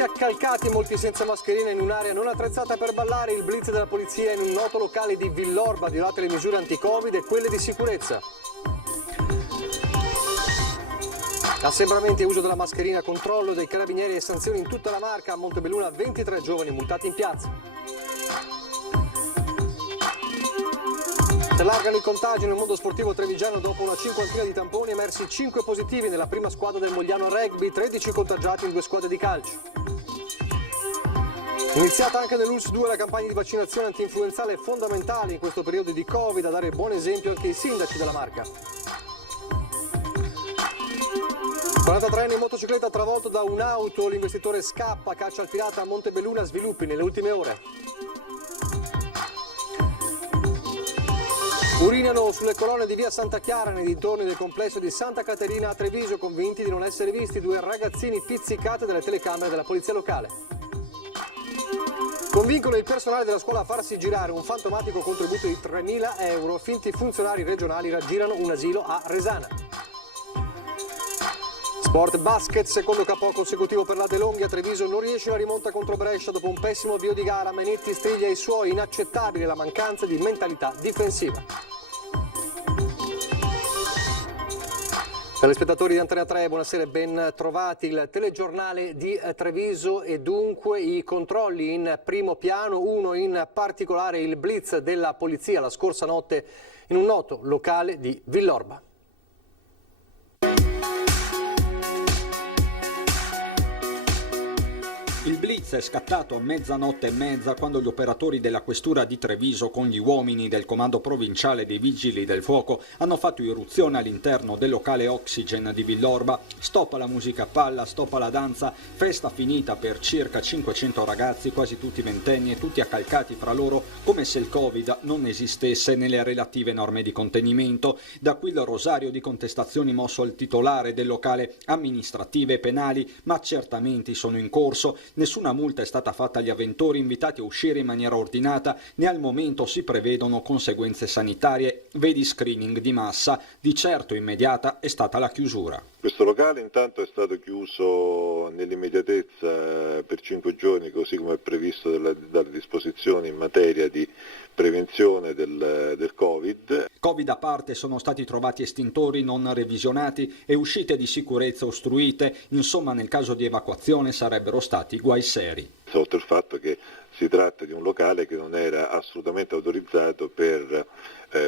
ragazzi accalcati, molti senza mascherina in un'area non attrezzata per ballare, il blitz della polizia in un noto locale di Villorba, violate le misure anti-Covid e quelle di sicurezza. Assembramenti e uso della mascherina, controllo dei carabinieri e sanzioni in tutta la Marca. A Montebelluna 23 giovani multati in piazza. Si allargano i contagi nel mondo sportivo trevigiano dopo una cinquantina di tamponi, emersi 5 positivi nella prima squadra del Mogliano Rugby, 13 contagiati in 2 squadre di calcio. Iniziata anche nell'ULSS 2 la campagna di vaccinazione anti-influenzale, fondamentale in questo periodo di Covid, a dare buon esempio anche i sindaci della Marca. 43enne in motocicletta travolto da un'auto, l'investitore scappa, caccia al pirata a Montebelluna, sviluppi nelle ultime ore. Urinano sulle colonne di via Santa Chiara nei dintorni del complesso di Santa Caterina a Treviso, convinti di non essere visti 2 ragazzini pizzicati dalle telecamere della polizia locale. Convincono il personale della scuola a farsi girare un fantomatico contributo di 3.000 euro, finti funzionari regionali raggirano un asilo a Resana. Sport basket, secondo capo consecutivo per la De Longhi, a Treviso non riesce la rimonta contro Brescia dopo un pessimo avvio di gara. Menetti striglia i suoi, inaccettabile la mancanza di mentalità difensiva. Telespettatori di Antena 3, buonasera e ben trovati. Il telegiornale di Treviso e dunque i controlli in primo piano, uno in particolare il blitz della polizia la scorsa notte in un noto locale di Villorba. Il blitz è scattato a 00:30 quando gli operatori della questura di Treviso con gli uomini del comando provinciale dei vigili del fuoco hanno fatto irruzione all'interno del locale Oxygen di Villorba. Stop alla musica a palla, stop alla danza, festa finita per circa 500 ragazzi, quasi tutti ventenni e tutti accalcati fra loro come se il Covid non esistesse nelle relative norme di contenimento. Da qui il rosario di contestazioni mosso al titolare del locale, amministrative e penali, ma accertamenti sono in corso. Nessuna multa è stata fatta agli avventori invitati a uscire in maniera ordinata, né al momento si prevedono conseguenze sanitarie, vedi screening di massa. Di certo immediata è stata la chiusura. Questo locale intanto è stato chiuso nell'immediatezza per 5 giorni, così come è previsto dalle disposizioni in materia di prevenzione del Covid. Covid a parte, sono stati trovati estintori non revisionati e uscite di sicurezza ostruite, insomma nel caso di evacuazione sarebbero stati guai seri. Oltre al fatto che si tratta di un locale che non era assolutamente autorizzato per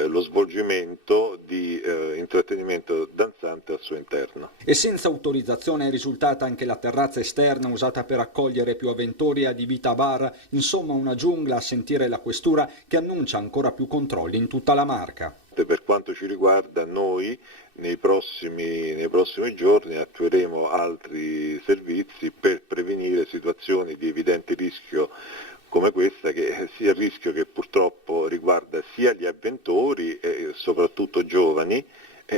lo svolgimento di intrattenimento danzante al suo interno. E senza autorizzazione è risultata anche la terrazza esterna usata per accogliere più avventori adibita a bar, insomma una giungla a sentire la questura che annuncia ancora più controlli in tutta la Marca. Per quanto ci riguarda noi nei prossimi giorni attueremo altri servizi per prevenire situazioni di evidente rischio come questa, che sia il rischio che purtroppo riguarda sia gli avventori e soprattutto giovani,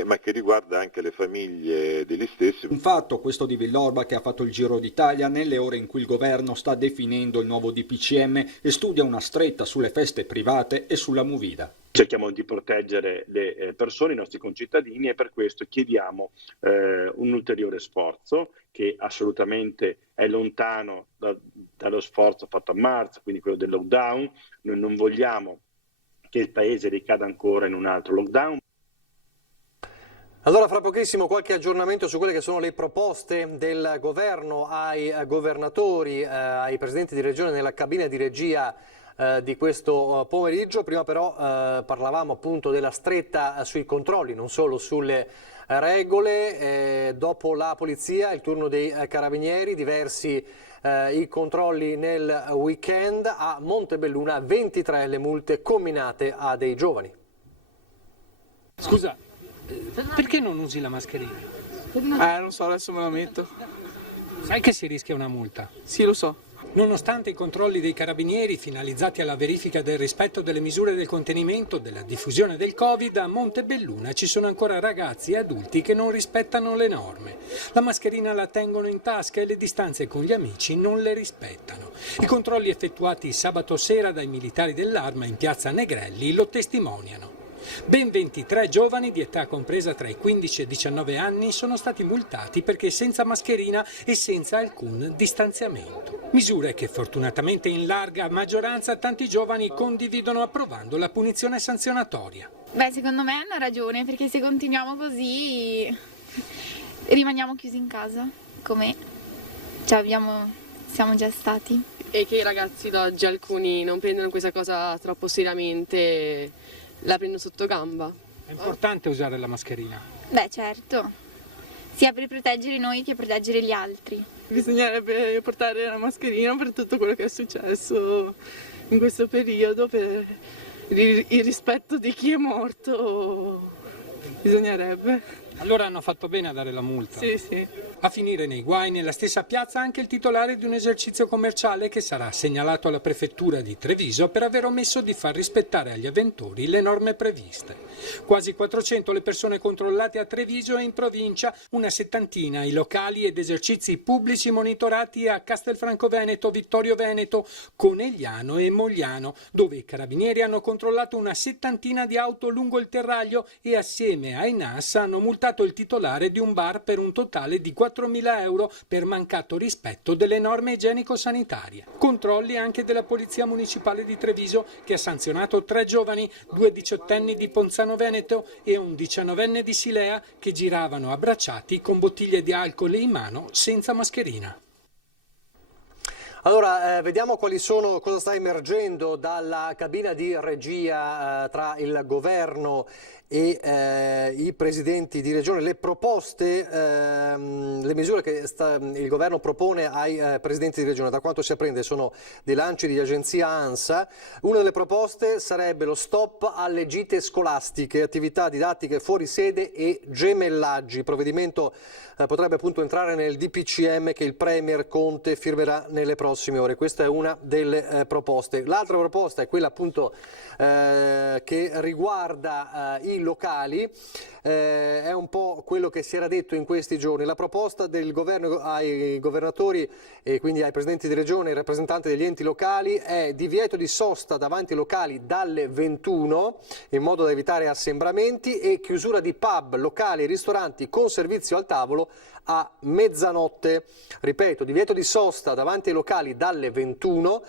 ma che riguarda anche le famiglie degli stessi. Un fatto questo di Villorba che ha fatto il giro d'Italia nelle ore in cui il governo sta definendo il nuovo DPCM e studia una stretta sulle feste private e sulla movida. Cerchiamo di proteggere le persone, i nostri concittadini, e per questo chiediamo un ulteriore sforzo che assolutamente è lontano dallo sforzo fatto a marzo, quindi quello del lockdown. Noi non vogliamo che il Paese ricada ancora in un altro lockdown. Allora, fra pochissimo qualche aggiornamento su quelle che sono le proposte del governo ai governatori, ai presidenti di regione nella cabina di regia di questo pomeriggio. Prima però parlavamo appunto della stretta sui controlli, non solo sulle regole. Dopo la polizia, il turno dei carabinieri, diversi i controlli nel weekend. A Montebelluna 23 le multe comminate a dei giovani. Scusa, perché non usi la mascherina? Non so, adesso me la metto. Sai che si rischia una multa? Sì, lo so. Nonostante i controlli dei carabinieri finalizzati alla verifica del rispetto delle misure del contenimento della diffusione del Covid, a Montebelluna ci sono ancora ragazzi e adulti che non rispettano le norme. La mascherina la tengono in tasca e le distanze con gli amici non le rispettano. I controlli effettuati sabato sera dai militari dell'Arma in piazza Negrelli lo testimoniano. Ben 23 giovani di età compresa tra i 15 e i 19 anni sono stati multati perché senza mascherina e senza alcun distanziamento. Misure che fortunatamente in larga maggioranza tanti giovani condividono approvando la punizione sanzionatoria. Beh, secondo me hanno ragione, perché se continuiamo così rimaniamo chiusi in casa, come siamo già stati. E che i ragazzi d'oggi, alcuni, non prendono questa cosa troppo seriamente, la prendono sotto gamba. È importante usare la mascherina. Beh, certo, sia per proteggere noi che proteggere gli altri. Bisognerebbe portare la mascherina per tutto quello che è successo in questo periodo, per il rispetto di chi è morto, bisognerebbe. Allora hanno fatto bene a dare la multa. Sì, sì. A finire nei guai nella stessa piazza anche il titolare di un esercizio commerciale che sarà segnalato alla prefettura di Treviso per aver omesso di far rispettare agli avventori le norme previste. Quasi 400 le persone controllate a Treviso e in provincia, una settantina i locali ed esercizi pubblici monitorati a Castelfranco Veneto, Vittorio Veneto, Conegliano e Mogliano, dove i carabinieri hanno controllato una settantina di auto lungo il terraglio e assieme ai NAS hanno multato il titolare di un bar per un totale di 4.000 euro per mancato rispetto delle norme igienico-sanitarie. Controlli anche della Polizia Municipale di Treviso che ha sanzionato 3 giovani, 2 diciottenni di Ponzano Veneto e un 19enne di Silea che giravano abbracciati con bottiglie di alcol in mano senza mascherina. Allora, vediamo cosa sta emergendo dalla cabina di regia tra il governo e i presidenti di regione, le proposte, le misure che il governo propone ai presidenti di regione. Da quanto si apprende sono dei lanci di agenzia ANSA. Una delle proposte sarebbe lo stop alle gite scolastiche, attività didattiche fuori sede e gemellaggi. Il provvedimento potrebbe appunto entrare nel DPCM che il Premier Conte firmerà nelle prossime ore. Questa è una delle proposte. L'altra proposta è quella appunto che riguarda i locali, è un po' quello che si era detto in questi giorni. La proposta del governo ai governatori e quindi ai presidenti di regione e ai rappresentanti degli enti locali è divieto di sosta davanti ai locali dalle 21 in modo da evitare assembramenti e chiusura di pub, locali e ristoranti con servizio al tavolo a mezzanotte. Ripeto, divieto di sosta davanti ai locali dalle 21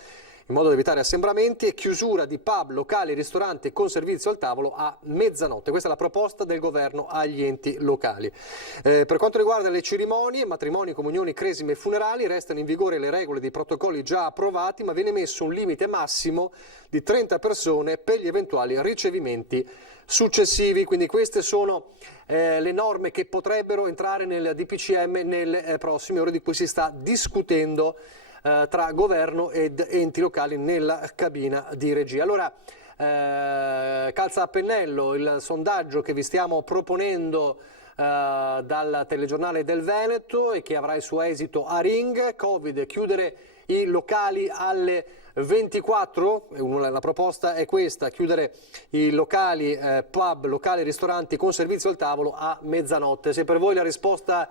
in modo da evitare assembramenti e chiusura di pub, locali, ristoranti con servizio al tavolo a mezzanotte. Questa è la proposta del governo agli enti locali. Per quanto riguarda le cerimonie, matrimoni, comunioni, cresime e funerali, restano in vigore le regole dei protocolli già approvati, ma viene messo un limite massimo di 30 persone per gli eventuali ricevimenti successivi. Quindi queste sono le norme che potrebbero entrare nel DPCM nelle prossime ore, di cui si sta discutendo tra governo ed enti locali nella cabina di regia. Allora, calza a pennello il sondaggio che vi stiamo proponendo dal telegiornale del Veneto e che avrà il suo esito a Ring. Covid, chiudere i locali alle 24, la proposta è questa: chiudere i locali, pub, locali, ristoranti con servizio al tavolo a mezzanotte. Se per voi la risposta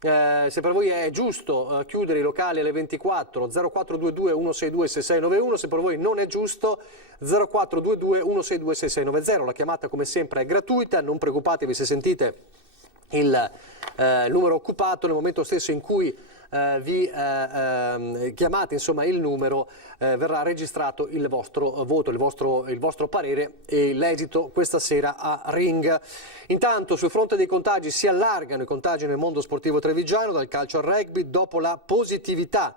se per voi è giusto chiudere i locali alle 24, 0422 162 6691, se per voi non è giusto 0422 162 6690. La chiamata come sempre è gratuita, non preoccupatevi se sentite il numero occupato nel momento stesso in cui vi chiamate, insomma il numero verrà registrato il vostro voto, il vostro parere e l'esito questa sera a Ring. Intanto sul fronte dei contagi si allargano i contagi nel mondo sportivo trevigiano, dal calcio al rugby, dopo la positività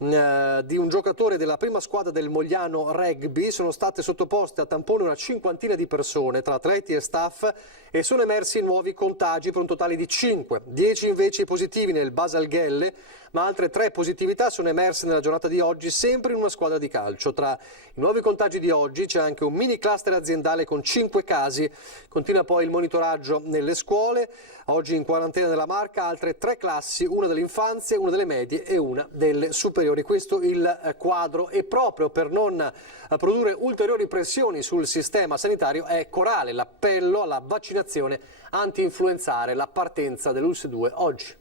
di un giocatore della prima squadra del Mogliano Rugby sono state sottoposte a tampone una cinquantina di persone tra atleti e staff e sono emersi nuovi contagi per un totale di 5, 10 invece positivi nel Basalghelle, ma altre 3 positività sono emerse nella giornata di oggi sempre in una squadra di calcio. Tra i nuovi contagi di oggi c'è anche un mini cluster aziendale con 5 casi. Continua poi il monitoraggio nelle scuole, oggi in quarantena nella Marca altre 3 classi, una delle infanzie, una delle medie e una delle superiori. Questo il quadro, e proprio per non produrre ulteriori pressioni sul sistema sanitario è corale l'appello alla vaccinazione anti-influenzale, la partenza dell'ULS 2 oggi.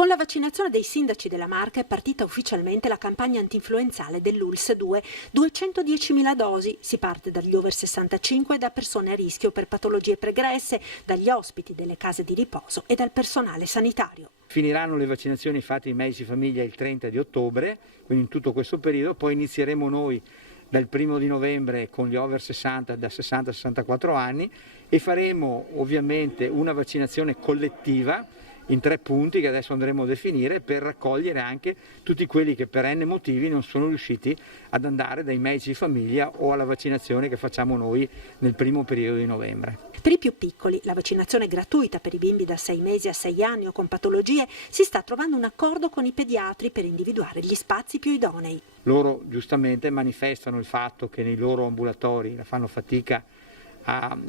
Con la vaccinazione dei sindaci della Marca è partita ufficialmente la campagna antinfluenzale dell'ULSS 2, 210.000 dosi. Si parte dagli over 65 e da persone a rischio per patologie pregresse, dagli ospiti delle case di riposo e dal personale sanitario. Finiranno le vaccinazioni fatte ai medici famiglia il 30 di ottobre, quindi in tutto questo periodo, poi inizieremo noi dal 1 di novembre con gli over 60 da 60 a 64 anni e faremo ovviamente una vaccinazione collettiva in 3 punti che adesso andremo a definire per raccogliere anche tutti quelli che per n motivi non sono riusciti ad andare dai medici di famiglia o alla vaccinazione che facciamo noi nel primo periodo di novembre. Per i più piccoli, la vaccinazione gratuita per i bimbi da 6 mesi a 6 anni o con patologie, si sta trovando un accordo con i pediatri per individuare gli spazi più idonei. Loro giustamente manifestano il fatto che nei loro ambulatori fanno fatica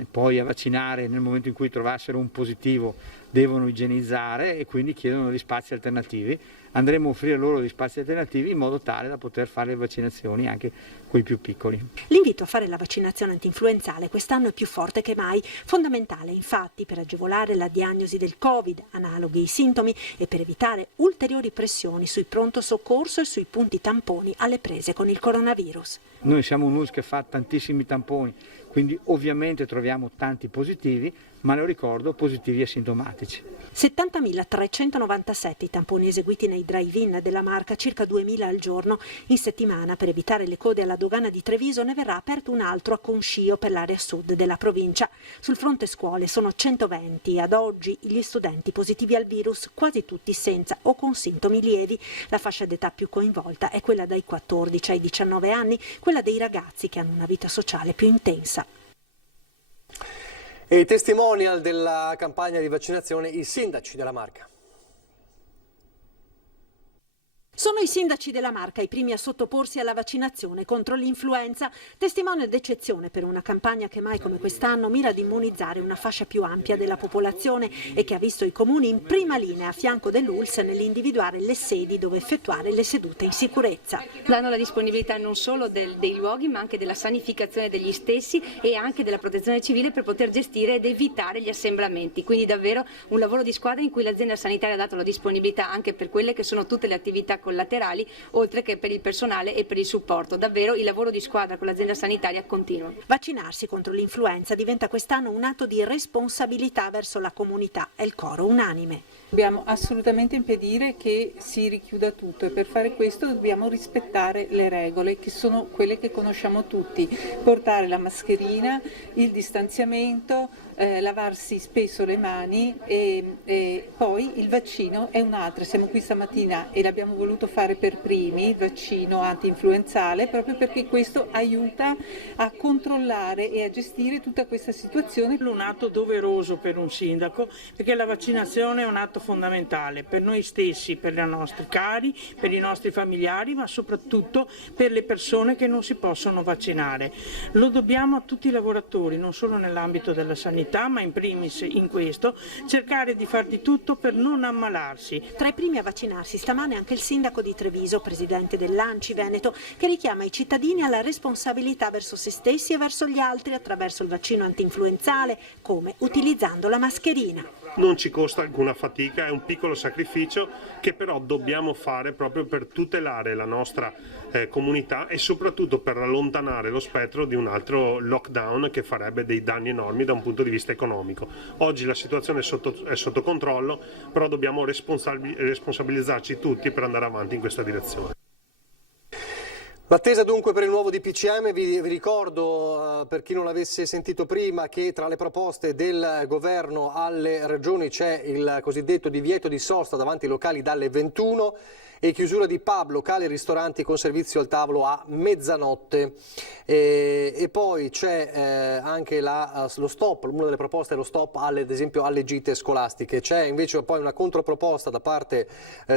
poi a vaccinare nel momento in cui trovassero un positivo, devono igienizzare e quindi chiedono degli spazi alternativi. Andremo a offrire loro degli spazi alternativi in modo tale da poter fare le vaccinazioni anche con i più piccoli. L'invito a fare la vaccinazione antinfluenzale quest'anno è più forte che mai, fondamentale infatti per agevolare la diagnosi del Covid, analoghi ai sintomi e per evitare ulteriori pressioni sui pronto soccorso e sui punti tamponi alle prese con il coronavirus. Noi siamo un ULSS che fa tantissimi tamponi, quindi ovviamente troviamo tanti positivi, ma lo ricordo, positivi asintomatici. 70.397 i tamponi eseguiti nei drive-in della Marca, circa 2.000 al giorno. In settimana, per evitare le code alla dogana di Treviso, ne verrà aperto un altro a Concio per l'area sud della provincia. Sul fronte scuole sono 120 ad oggi gli studenti positivi al virus, quasi tutti senza o con sintomi lievi. La fascia d'età più coinvolta è quella dai 14 ai 19 anni, quella dei ragazzi che hanno una vita sociale più intensa. E i testimonial della campagna di vaccinazione, i sindaci della Marca. Sono i sindaci della Marca i primi a sottoporsi alla vaccinazione contro l'influenza, testimone d'eccezione per una campagna che mai come quest'anno mira ad immunizzare una fascia più ampia della popolazione e che ha visto i comuni in prima linea a fianco dell'ULSS nell'individuare le sedi dove effettuare le sedute in sicurezza. Danno la disponibilità non solo dei luoghi ma anche della sanificazione degli stessi e anche della protezione civile per poter gestire ed evitare gli assemblamenti, quindi davvero un lavoro di squadra in cui l'azienda sanitaria ha dato la disponibilità anche per quelle che sono tutte le attività collaterali, oltre che per il personale e per il supporto. Davvero il lavoro di squadra con l'azienda sanitaria continua. Vaccinarsi contro l'influenza diventa quest'anno un atto di responsabilità verso la comunità, è il coro unanime. Dobbiamo assolutamente impedire che si richiuda tutto e per fare questo dobbiamo rispettare le regole che sono quelle che conosciamo tutti, portare la mascherina, il distanziamento, lavarsi spesso le mani e poi il vaccino è un altro. Siamo qui stamattina e l'abbiamo voluto fare per primi, il vaccino anti-influenzale, proprio perché questo aiuta a controllare e a gestire tutta questa situazione. È un atto doveroso per un sindaco perché la vaccinazione è un atto fondamentale per noi stessi, per i nostri cari, per i nostri familiari, ma soprattutto per le persone che non si possono vaccinare. Lo dobbiamo a tutti i lavoratori, non solo nell'ambito della sanità, ma in primis in questo, cercare di far di tutto per non ammalarsi. Tra i primi a vaccinarsi stamane anche il sindaco di Treviso, presidente dell'ANCI Veneto, che richiama i cittadini alla responsabilità verso se stessi e verso gli altri attraverso il vaccino antinfluenzale, come utilizzando la mascherina. Non ci costa alcuna fatica, è un piccolo sacrificio che però dobbiamo fare proprio per tutelare la nostra comunità e soprattutto per allontanare lo spettro di un altro lockdown che farebbe dei danni enormi da un punto di vista economico. Oggi la situazione è sotto controllo, però dobbiamo responsabilizzarci tutti per andare avanti in questa direzione. L'attesa dunque per il nuovo DPCM, vi ricordo per chi non l'avesse sentito prima che tra le proposte del governo alle regioni c'è il cosiddetto divieto di sosta davanti ai locali dalle 21 e chiusura di pub, locali e ristoranti con servizio al tavolo a mezzanotte. E poi c'è anche lo stop, una delle proposte è lo stop ad esempio alle gite scolastiche. C'è invece poi una controproposta da parte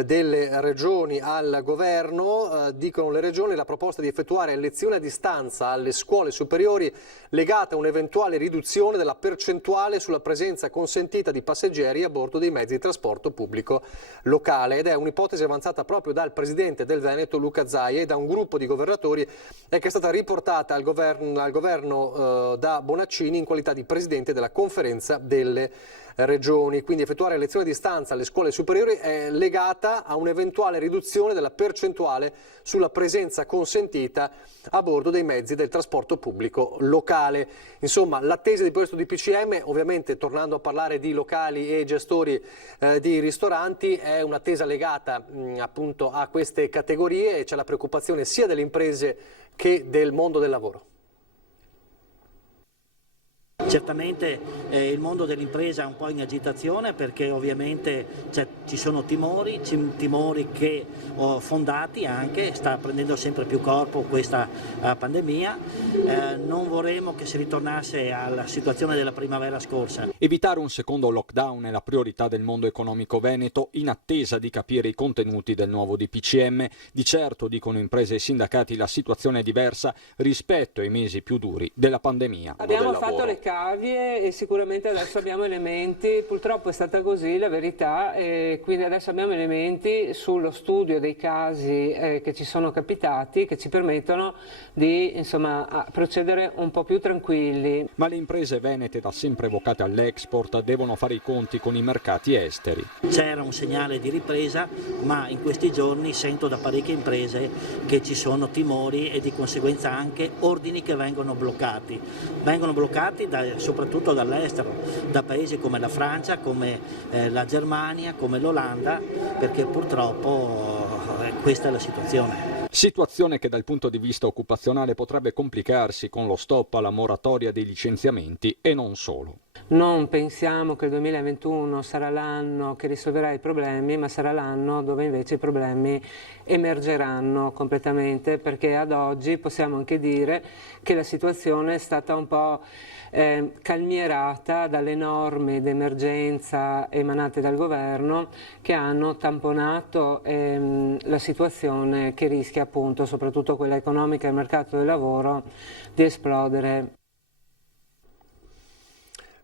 delle regioni al governo, dicono le regioni, la proposta di effettuare lezioni a distanza alle scuole superiori legata a un'eventuale riduzione della percentuale sulla presenza consentita di passeggeri a bordo dei mezzi di trasporto pubblico locale, ed è un'ipotesi avanzata proprio dal presidente del Veneto Luca Zaia e da un gruppo di governatori che è stata riportata al governo da Bonaccini in qualità di presidente della conferenza delle regioni. Quindi effettuare lezioni a distanza alle scuole superiori è legata a un'eventuale riduzione della percentuale sulla presenza consentita a bordo dei mezzi del trasporto pubblico locale. Insomma, l'attesa di questo DPCM, ovviamente tornando a parlare di locali e gestori di ristoranti, è un'attesa legata appunto a queste categorie e c'è la preoccupazione sia delle imprese che del mondo del lavoro. Certamente il mondo dell'impresa è un po' in agitazione perché ovviamente ci sono timori che fondati anche, sta prendendo sempre più corpo questa pandemia, non vorremmo che si ritornasse alla situazione della primavera scorsa. Evitare un secondo lockdown è la priorità del mondo economico veneto in attesa di capire i contenuti del nuovo DPCM. Di certo, dicono imprese e sindacati, la situazione è diversa rispetto ai mesi più duri della pandemia. Abbiamo fatto le cavie e sicuramente adesso abbiamo elementi, purtroppo è stata così la verità, e quindi adesso abbiamo elementi sullo studio dei casi che ci sono capitati che ci permettono di procedere un po' più tranquilli. Ma le imprese venete, da sempre vocate all'export, devono fare i conti con i mercati esteri. C'era un segnale di ripresa, ma in questi giorni sento da parecchie imprese che ci sono timori e di conseguenza anche ordini che vengono bloccati soprattutto dall'estero, da paesi come la Francia, come la Germania, come l'Olanda, perché purtroppo questa è la situazione. Situazione che dal punto di vista occupazionale potrebbe complicarsi con lo stop alla moratoria dei licenziamenti e non solo. Non pensiamo che il 2021 sarà l'anno che risolverà i problemi, ma sarà l'anno dove invece i problemi emergeranno completamente, perché ad oggi possiamo anche dire che la situazione è stata un po' calmierata dalle norme d'emergenza emanate dal governo, che hanno tamponato la situazione che rischia appunto, soprattutto quella economica e il mercato del lavoro, di esplodere.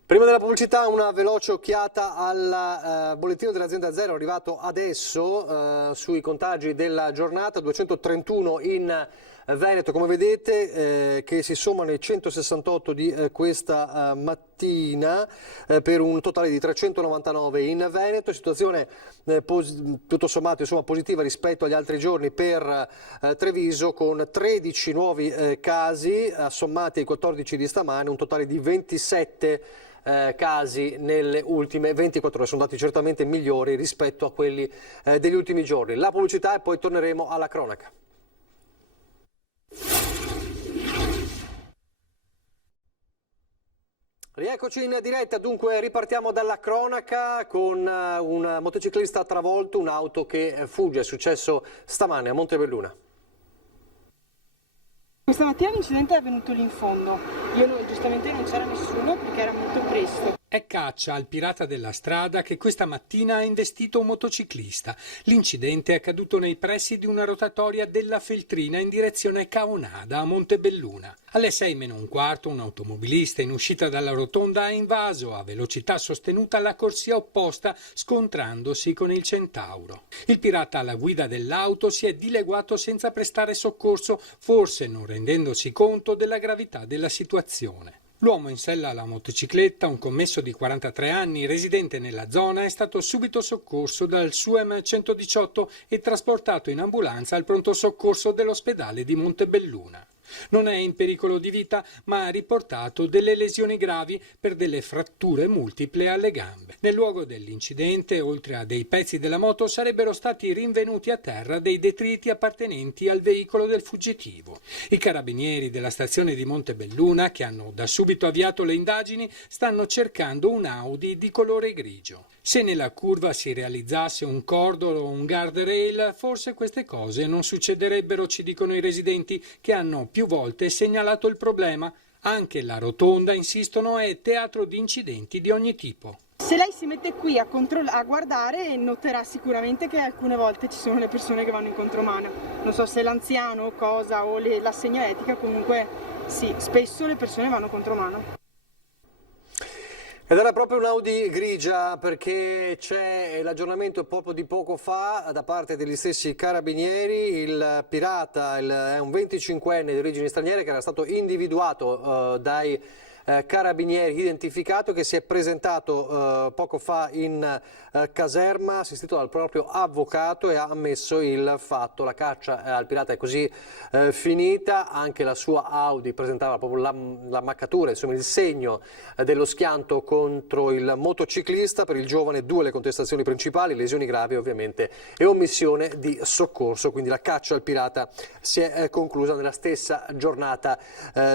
Prima della pubblicità una veloce occhiata al bollettino dell'Azienda Zero arrivato adesso sui contagi della giornata, 231 in Veneto come vedete, che si sommano ai 168 di questa mattina per un totale di 399 in Veneto, situazione tutto sommato positiva rispetto agli altri giorni per Treviso, con 13 nuovi casi assommati ai 14 di stamane, un totale di 27 casi nelle ultime 24 ore, sono dati certamente migliori rispetto a quelli degli ultimi giorni. La pubblicità e poi torneremo alla cronaca. Rieccoci in diretta, dunque ripartiamo dalla cronaca con un motociclista travolto, un'auto che fugge, è successo stamane a Montebelluna. Questa mattina l'incidente è avvenuto lì in fondo, giustamente non c'era nessuno perché era molto presto. È caccia al pirata della strada che questa mattina ha investito un motociclista. L'incidente è accaduto nei pressi di una rotatoria della Feltrina in direzione Caonada a Montebelluna. Alle 6:15 un automobilista in uscita dalla rotonda ha invaso a velocità sostenuta la corsia opposta, scontrandosi con il Centauro. Il pirata alla guida dell'auto si è dileguato senza prestare soccorso, forse non rendendosi conto della gravità della situazione. L'uomo in sella alla motocicletta, un commesso di 43 anni residente nella zona, è stato subito soccorso dal SUEM 118 e trasportato in ambulanza al pronto soccorso dell'ospedale di Montebelluna. Non è in pericolo di vita, ma ha riportato delle lesioni gravi per delle fratture multiple alle gambe. Nel luogo dell'incidente, oltre a dei pezzi della moto, sarebbero stati rinvenuti a terra dei detriti appartenenti al veicolo del fuggitivo. I carabinieri della stazione di Montebelluna, che hanno da subito avviato le indagini, stanno cercando un Audi di colore grigio. Se nella curva si realizzasse un cordolo o un guardrail, forse queste cose non succederebbero, ci dicono i residenti, che hanno più volte segnalato il problema. Anche la rotonda, insistono, è teatro di incidenti di ogni tipo. Se lei si mette qui a guardare, noterà sicuramente che alcune volte ci sono le persone che vanno in contromano. Non so se è l'anziano o cosa, o la segnaletica, comunque sì, spesso le persone vanno contromano. Ed era proprio un'Audi grigia, perché c'è l'aggiornamento proprio di poco fa da parte degli stessi carabinieri. Il pirata è un 25enne di origini straniere che era stato individuato dai carabinieri identificato, che si è presentato poco fa in caserma, assistito dal proprio avvocato, e ha ammesso il fatto. La caccia al pirata è così finita. Anche la sua Audi presentava proprio l'ammaccatura, insomma il segno dello schianto contro il motociclista. Per il giovane 2 le contestazioni principali, lesioni gravi ovviamente e omissione di soccorso. Quindi la caccia al pirata si è conclusa nella stessa giornata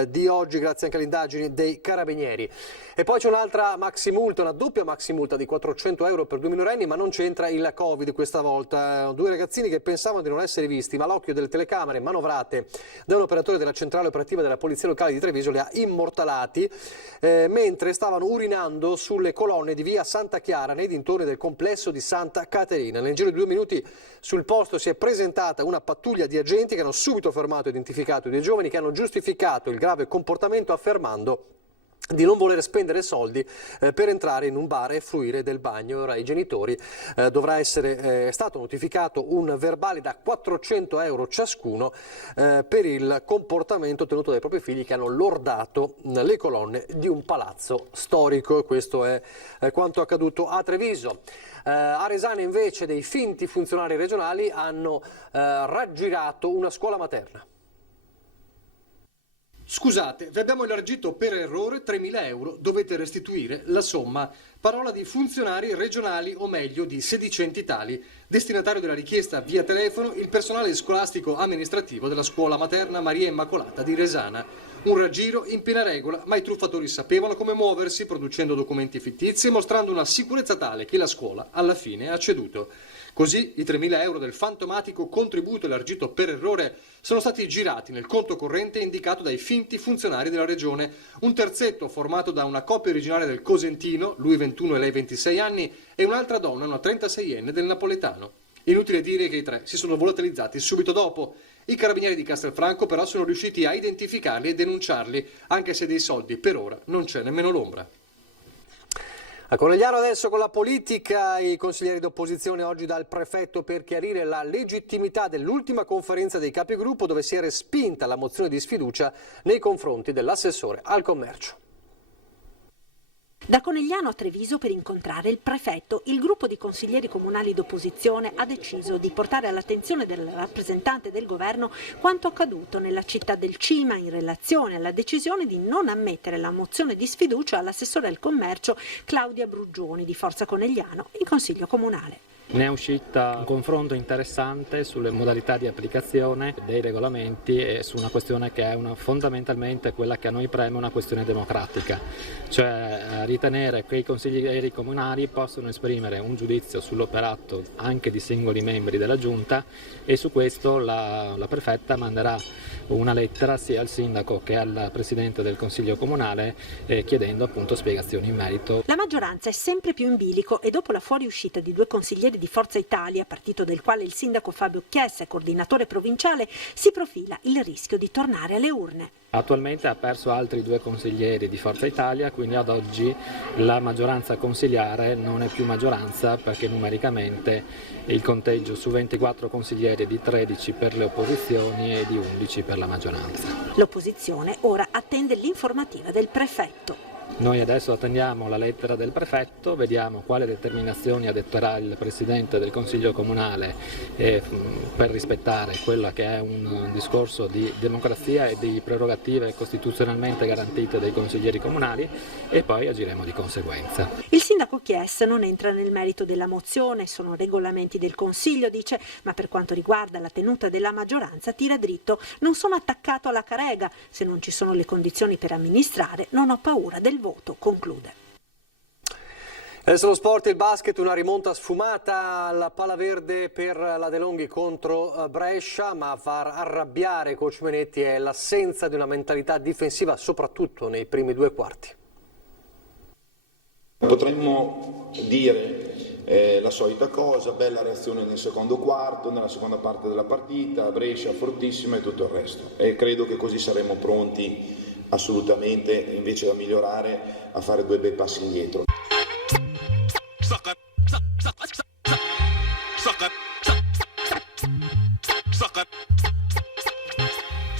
di oggi, grazie anche alle indagini dei carabinieri. E poi c'è un'altra maximulta, una doppia maximulta di 400 euro per 2 minorenni, ma non c'entra il Covid questa volta. 2 ragazzini che pensavano di non essere visti, ma l'occhio delle telecamere manovrate da un operatore della centrale operativa della Polizia Locale di Treviso li ha immortalati mentre stavano urinando sulle colonne di via Santa Chiara nei dintorni del complesso di Santa Caterina. Nel giro di 2 minuti sul posto si è presentata una pattuglia di agenti che hanno subito fermato e identificato i 2 giovani, che hanno giustificato il grave comportamento affermando di non voler spendere soldi per entrare in un bar e fruire del bagno. Ora ai genitori dovrà essere stato notificato un verbale da 400 euro ciascuno per il comportamento tenuto dai propri figli, che hanno lordato le colonne di un palazzo storico. Questo è quanto accaduto a Treviso. A Resane invece dei finti funzionari regionali hanno raggirato una scuola materna. Scusate, vi abbiamo elargito per errore 3.000 euro, dovete restituire la somma. Parola di funzionari regionali, o meglio di sedicenti tali. Destinatario della richiesta via telefono il personale scolastico amministrativo della scuola materna Maria Immacolata di Resana. Un raggiro in piena regola, ma i truffatori sapevano come muoversi, producendo documenti fittizi e mostrando una sicurezza tale che la scuola alla fine ha ceduto. Così i 3.000 euro del fantomatico contributo elargito per errore sono stati girati nel conto corrente indicato dai finti funzionari della regione. Un terzetto formato da una coppia originale del Cosentino, lui 21 e lei 26 anni, e un'altra donna, una 36enne del Napoletano. Inutile dire che i 3 si sono volatilizzati subito dopo. I carabinieri di Castelfranco però sono riusciti a identificarli e denunciarli, anche se dei soldi per ora non c'è nemmeno l'ombra. A Conegliano adesso con la politica, i consiglieri d'opposizione oggi dal prefetto per chiarire la legittimità dell'ultima conferenza dei capigruppo, dove si è respinta la mozione di sfiducia nei confronti dell'assessore al commercio. Da Conegliano a Treviso per incontrare il prefetto, il gruppo di consiglieri comunali d'opposizione ha deciso di portare all'attenzione del rappresentante del governo quanto accaduto nella città del Cima in relazione alla decisione di non ammettere la mozione di sfiducia all'assessore al commercio Claudia Bruggioni di Forza Conegliano in consiglio comunale. Ne è uscita un confronto interessante sulle modalità di applicazione dei regolamenti e su una questione che è fondamentalmente quella che a noi preme, una questione democratica, cioè ritenere che i consiglieri comunali possono esprimere un giudizio sull'operato anche di singoli membri della giunta, e su questo la prefetta manderà una lettera sia al sindaco che al presidente del consiglio comunale chiedendo appunto spiegazioni in merito. La maggioranza è sempre più in bilico e dopo la fuoriuscita di 2 consiglieri di Forza Italia, partito del quale il sindaco Fabio Chiesa è coordinatore provinciale, si profila il rischio di tornare alle urne. Attualmente ha perso altri 2 consiglieri di Forza Italia, quindi ad oggi la maggioranza consigliare non è più maggioranza, perché numericamente il conteggio su 24 consiglieri è di 13 per le opposizioni e di 11 per la maggioranza. L'opposizione ora attende l'informativa del prefetto. Noi adesso attendiamo la lettera del prefetto, vediamo quale determinazioni adotterà il Presidente del Consiglio Comunale per rispettare quello che è un discorso di democrazia e di prerogative costituzionalmente garantite dai consiglieri comunali, e poi agiremo di conseguenza. Il sindaco Chiesa non entra nel merito della mozione, sono regolamenti del Consiglio, dice, ma per quanto riguarda la tenuta della maggioranza tira dritto, non sono attaccato alla carega, se non ci sono le condizioni per amministrare non ho paura del voto, conclude. Adesso lo sport, il basket, una rimonta sfumata alla palla verde per la De Longhi contro Brescia, ma a far arrabbiare coach Menetti è l'assenza di una mentalità difensiva, soprattutto nei primi 2 quarti. Potremmo dire la solita cosa, bella reazione nel secondo quarto, nella seconda parte della partita, Brescia fortissima e tutto il resto, e credo che così saremo pronti assolutamente, invece da migliorare, a fare 2 bei passi indietro.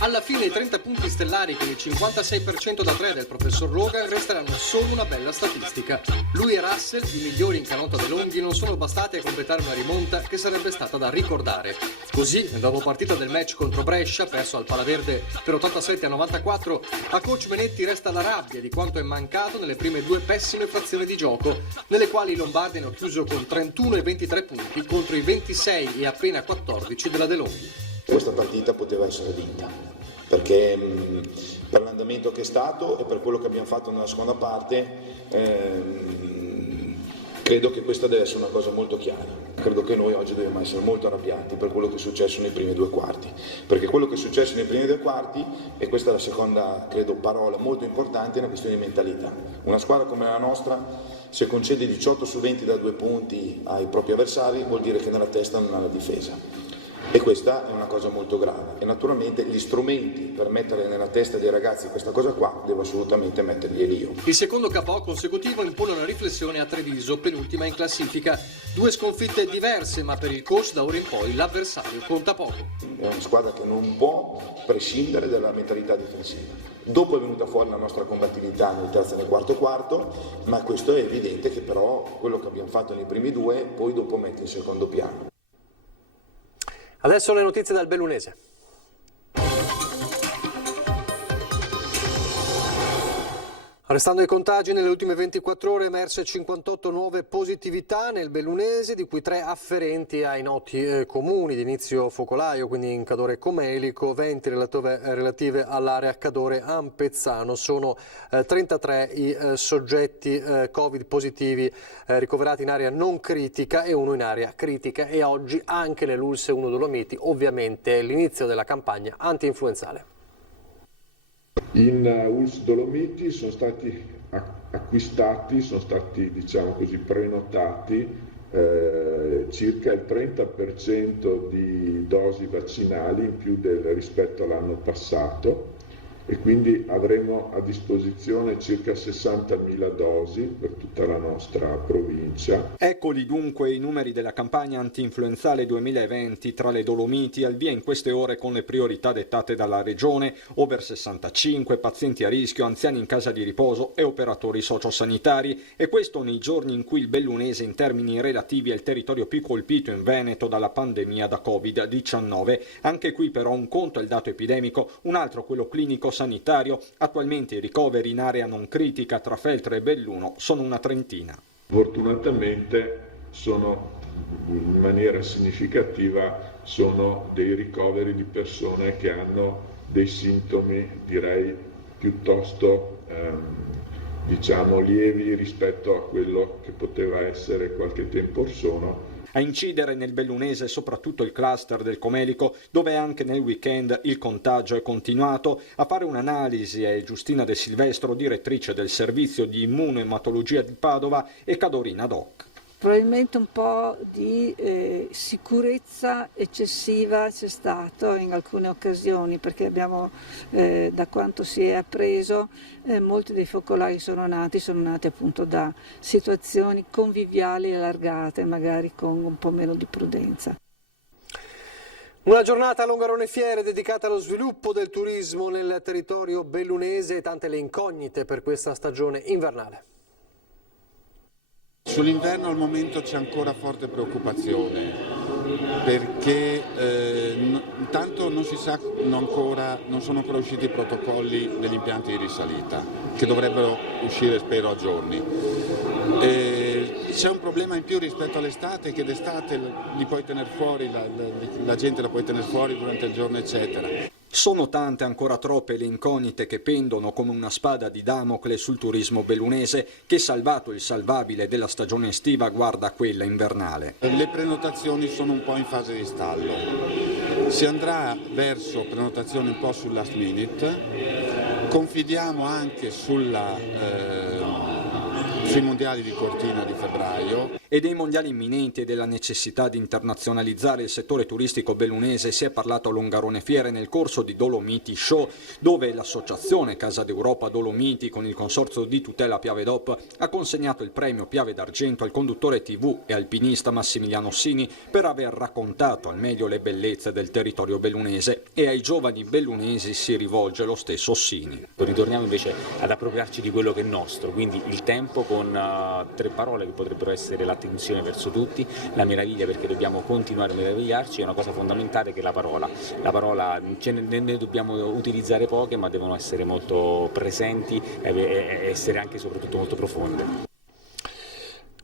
Alla fine i 30 punti stellari con il 56% da 3 del professor Logan resteranno solo una bella statistica. Lui e Russell, i migliori in canotto dei lunghi, non sono bastati a completare una rimonta che sarebbe stata da ricordare. Così, nel dopo partita del match contro Brescia, perso al Palaverde per 87-94, a coach Menetti resta la rabbia di quanto è mancato nelle prime 2 pessime frazioni di gioco, nelle quali i lombardi hanno chiuso con 31 e 23 punti contro i 26 e appena 14 della De Longhi. Questa partita poteva essere vinta, perché per l'andamento che è stato e per quello che abbiamo fatto nella seconda parte, credo che questa deve essere una cosa molto chiara. Credo che noi oggi dobbiamo essere molto arrabbiati per quello che è successo nei primi 2 quarti, perché quello che è successo nei primi 2 quarti, e questa è la seconda, credo, parola molto importante, è una questione di mentalità. Una squadra come la nostra, se concede 18 su 20 da 2 punti ai propri avversari, vuol dire che nella testa non ha la difesa. E questa è una cosa molto grave, e naturalmente gli strumenti per mettere nella testa dei ragazzi questa cosa qua devo assolutamente metterglieli io. Il secondo KO consecutivo impone una riflessione a Treviso, penultima in classifica. 2 sconfitte diverse, ma per il coach da ora in poi l'avversario conta poco. È una squadra che non può prescindere dalla mentalità difensiva. Dopo è venuta fuori la nostra combattività nel terzo e nel quarto, ma questo è evidente che però quello che abbiamo fatto nei primi 2 poi dopo mette in secondo piano. Adesso le notizie dal Bellunese. Restando ai contagi, nelle ultime 24 ore emerse 58 nuove positività nel Bellunese, di cui 3 afferenti ai noti comuni di inizio focolaio, quindi in Cadore Comelico, 20 relative all'area Cadore Ampezzano. Sono 33 i soggetti Covid positivi ricoverati in area non critica e 1 in area critica, e oggi anche nell'ULSS 1 Dolomiti, ovviamente l'inizio della campagna anti-influenzale. In ULSS Dolomiti sono stati acquistati, sono stati diciamo così prenotati circa il 30% di dosi vaccinali in più rispetto all'anno passato, e quindi avremo a disposizione circa 60.000 dosi per tutta la nostra provincia. Eccoli dunque i numeri della campagna anti-influenzale 2020 tra le Dolomiti, al via in queste ore con le priorità dettate dalla Regione: over 65, pazienti a rischio, anziani in casa di riposo e operatori sociosanitari, e questo nei giorni in cui il Bellunese, in termini relativi, è il territorio più colpito in Veneto dalla pandemia da Covid-19. Anche qui però un conto è il dato epidemico, un altro quello clinico sanitario. Attualmente i ricoveri in area non critica tra Feltre e Belluno sono una trentina. Fortunatamente in maniera significativa sono dei ricoveri di persone che hanno dei sintomi, direi, piuttosto lievi rispetto a quello che poteva essere qualche tempo or sono. A incidere nel Bellunese soprattutto il cluster del Comelico, dove anche nel weekend il contagio è continuato. A fare un'analisi è Giustina De Silvestro, direttrice del servizio di immunoematologia di Padova, e Cadorina Doc. Probabilmente un po' di sicurezza eccessiva c'è stato in alcune occasioni, perché abbiamo, da quanto si è appreso, molti dei focolai sono nati appunto da situazioni conviviali allargate, magari con un po' meno di prudenza. Una giornata a Longarone Fiere dedicata allo sviluppo del turismo nel territorio bellunese, e tante le incognite per questa stagione invernale. Sull'inverno al momento c'è ancora forte preoccupazione, perché intanto non si sa ancora, non sono ancora usciti i protocolli degli impianti di risalita, che dovrebbero uscire spero a giorni. C'è un problema in più rispetto all'estate, che d'estate li puoi tenere fuori, la gente la puoi tenere fuori durante il giorno eccetera. Sono tante, ancora troppe, le incognite che pendono come una spada di Damocle sul turismo bellunese, che, salvato il salvabile della stagione estiva, guarda quella invernale. Le prenotazioni sono un po' in fase di stallo. Si andrà verso prenotazioni un po' sul last minute, confidiamo anche sulla sui mondiali di Cortina di febbraio. E dei mondiali imminenti e della necessità di internazionalizzare il settore turistico bellunese si è parlato a Longarone Fiere nel corso di Dolomiti Show, dove l'associazione Casa d'Europa Dolomiti con il consorzio di tutela Piave DOP ha consegnato il premio Piave d'Argento al conduttore TV e alpinista Massimiliano Ossini per aver raccontato al meglio le bellezze del territorio bellunese, e ai giovani bellunesi si rivolge lo stesso Ossini. Ritorniamo invece ad appropriarci di quello che è nostro, quindi il tempo con 3 parole che potrebbero essere l'attenzione verso tutti, la meraviglia perché dobbiamo continuare a meravigliarci, è una cosa fondamentale che è la parola. La parola ne dobbiamo utilizzare poche, ma devono essere molto presenti e essere anche soprattutto molto profonde.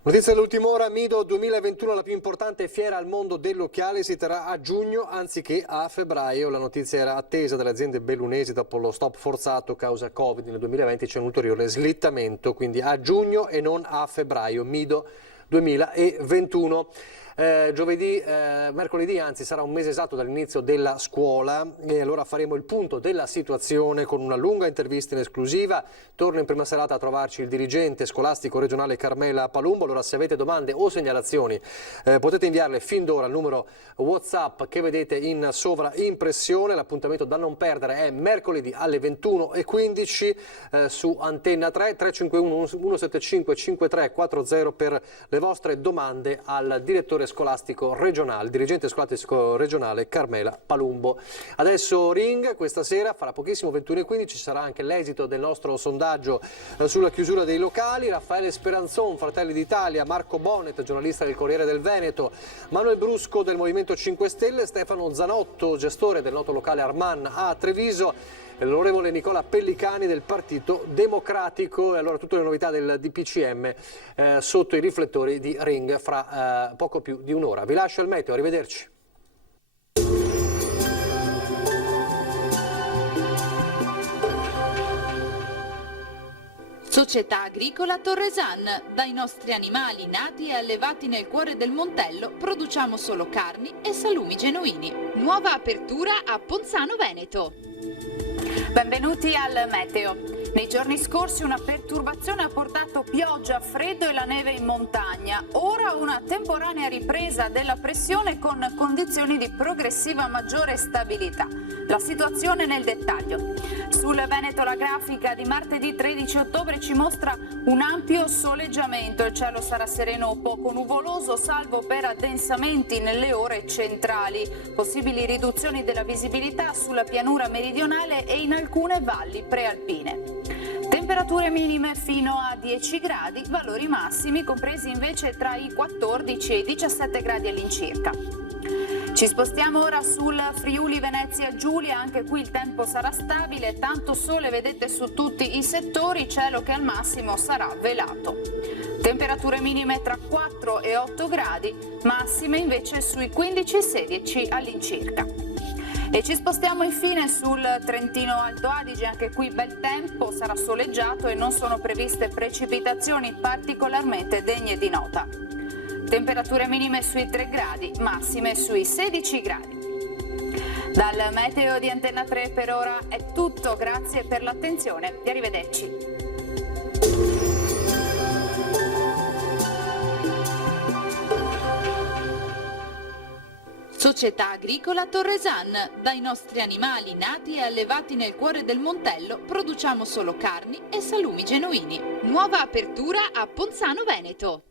Notizia dell'ultima ora, Mido 2021, la più importante fiera al mondo dell'occhiale, si terrà a giugno anziché a febbraio. La notizia era attesa dalle aziende bellunesi dopo lo stop forzato causa Covid nel 2020, c'è un ulteriore slittamento, quindi a giugno e non a febbraio, Mido 2021. Mercoledì anzi sarà un mese esatto dall'inizio della scuola e allora faremo il punto della situazione con una lunga intervista in esclusiva. Torna in prima serata a trovarci il dirigente scolastico regionale Carmela Palumbo. Allora, se avete domande o segnalazioni potete inviarle fin d'ora al numero WhatsApp che vedete in sovraimpressione. L'appuntamento da non perdere è mercoledì alle 21:15 su Antenna 3, 351 175 5340 per le vostre domande al direttore scolastico regionale, dirigente scolastico regionale Carmela Palumbo. Adesso Ring, questa sera farà pochissimo, 21:15, ci sarà anche l'esito del nostro sondaggio sulla chiusura dei locali. Raffaele Speranzon, Fratelli d'Italia, Marco Bonnet, giornalista del Corriere del Veneto, Manuel Brusco del Movimento 5 Stelle, Stefano Zanotto, gestore del noto locale Arman a Treviso, e l'onorevole Nicola Pellicani del Partito Democratico. E allora tutte le novità del DPCM sotto i riflettori di Ring fra poco più di un'ora. Vi lascio al meteo, arrivederci. Società Agricola Torresan. Dai nostri animali nati e allevati nel cuore del Montello produciamo solo carni e salumi genuini. Nuova apertura a Ponzano Veneto. Benvenuti al meteo. Nei giorni scorsi una perturbazione ha portato pioggia, freddo e la neve in montagna. Ora una temporanea ripresa della pressione con condizioni di progressiva maggiore stabilità. La situazione nel dettaglio. Sul Veneto la grafica di martedì 13 ottobre ci mostra un ampio soleggiamento. Il cielo sarà sereno o poco nuvoloso, salvo per addensamenti nelle ore centrali. Possibili riduzioni della visibilità sulla pianura meridionale e in alcune valli prealpine. Temperature minime fino a 10 gradi, valori massimi compresi invece tra i 14 e i 17 gradi all'incirca. Ci spostiamo ora sul Friuli Venezia Giulia, anche qui il tempo sarà stabile, tanto sole vedete su tutti i settori, cielo che al massimo sarà velato. Temperature minime tra 4 e 8 gradi, massime invece sui 15-16 all'incirca. E ci spostiamo infine sul Trentino Alto Adige, anche qui bel tempo, sarà soleggiato e non sono previste precipitazioni particolarmente degne di nota. Temperature minime sui 3 gradi, massime sui 16 gradi. Dal meteo di Antenna 3 per ora è tutto, grazie per l'attenzione e arrivederci. Società Agricola Torresan. Dai nostri animali nati e allevati nel cuore del Montello produciamo solo carni e salumi genuini. Nuova apertura a Ponzano Veneto.